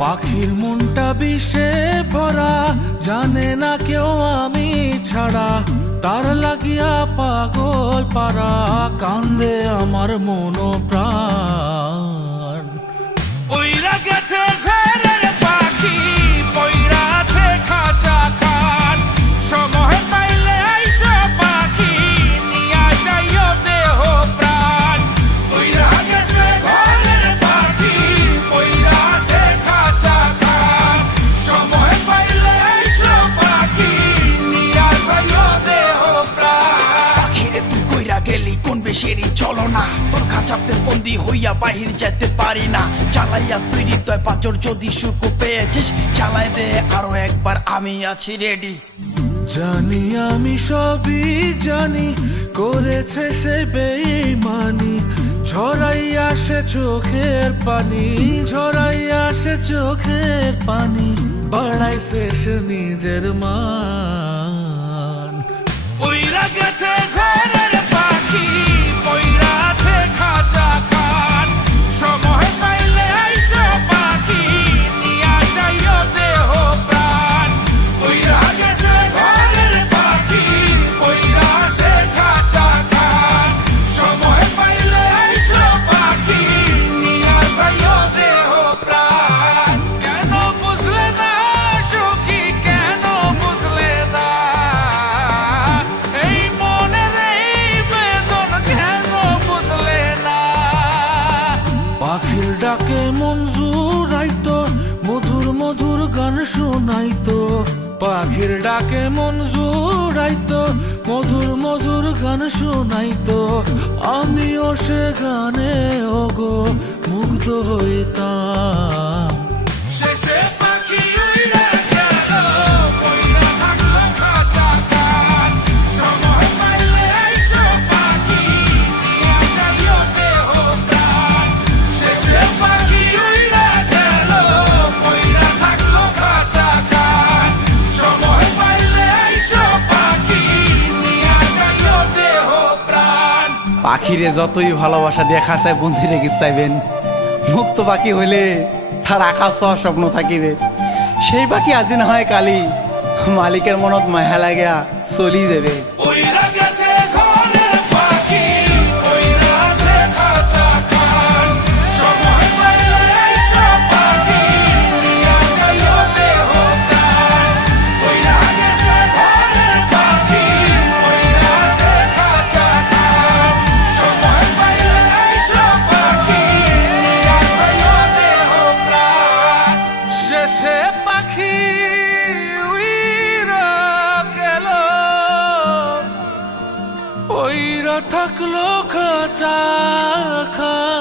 পাখির মনটা বিষে ভরা, জানে না কেউ আমি ছাড়া, তার লাগিয়া পাগল পারা, কান্দে আমার মন প্রাণ। ওইরা গেছে ঘরের পাখি, পইরা আছে খাঁচা খান, সময় পাইলে আইসো পাখি, নিয়া যাইও দেহ প্রাণ। ওইরা গেছে ঘরের পাখি, পইরা আছে খাঁচা খান, সময় পাইলে আইসো পাখি, নিয়া যাইও দেহ প্রাণ। পাখিরে তুই কইরা গেলি কোন বেশেরই চলো না, তোর খাঁচাতে বন্দি হইয়া বাহির যেতে পারি না। চালাইয়া তুই হৃদয় পাচর, যদি সুখ পেয়েছিস চালাই দে আরো একবার, আমি আছি রেডি। জানি আমি সবই জানি, করেছে সে বেঈমানি, ঝরাইয়া সে চোখের পানি, ঝরাইয়া সে চোখের পানি, বাড়াইছে সে নিজের মান। ওইরা গেছে ঘরের পাখি, পইরা আছে খাঁচা খান, সময় পাইলে আইসো পাখি, নিয়া যাইও দেহ প্রাণ। ওইরা গেছে ঘরের পাখি, পইরা আছে খাঁচা খান, সময় পাইলে আইসো পাখি, নিয়া যাইও দেহ প্রাণ। কেন বুঝলে না সখী, কেন বুঝলে না এই মনের এই বেদন, কেন বুঝলে না? পাখির ডাকে মন জুড়াইতো, মধুর মধুর গান শোনাইতো, পাখির ডাকে মন জুড়াইতো, মধুর মধুর গান শোনাইতো, আমিও সে গানে ওগো মুগ্ধ হইতাম। শেষে পাখি উইড়া গেল, পইড়া থাকলো খাঁচা খান, সময় পাইলে আইসো পাখি, নিয়া যাইও দেহ প্রাণ। শেষে পাখি উইড়া গেল, পইড়া থাকলো খাঁচা খান, সময় পাইলে আইসো পাখি, নিয়া যাইও দেহ প্রাণ। পাখিরে যতই ভালোবাসা দিয়ে খাঁচায় বন্দি রেখে চাইবেন, মুক্ত পাখি হইলে তার আকাশ স্বপ্ন থাকিবে। সেই পাখি আজি না হয় কালি, মালিকের মনত মায়া লাগিয়া চলি যাবে। ওইরা গেছে ঘরের পাখি, পইরা আছে খাঁচা খান, সময় পাইলে আইসো পাখি, নিয়া যাইও দেহ প্রাণ। ওইরা গেছে ঘরের পাখি, পইরা আছে খাঁচা খান, সময় পাইলে আইসো পাখি, নিয়া যাইও দেহ প্রাণ। শেষে পাখি উইরা গেল, পইরা থাকলো খাঁচা খান।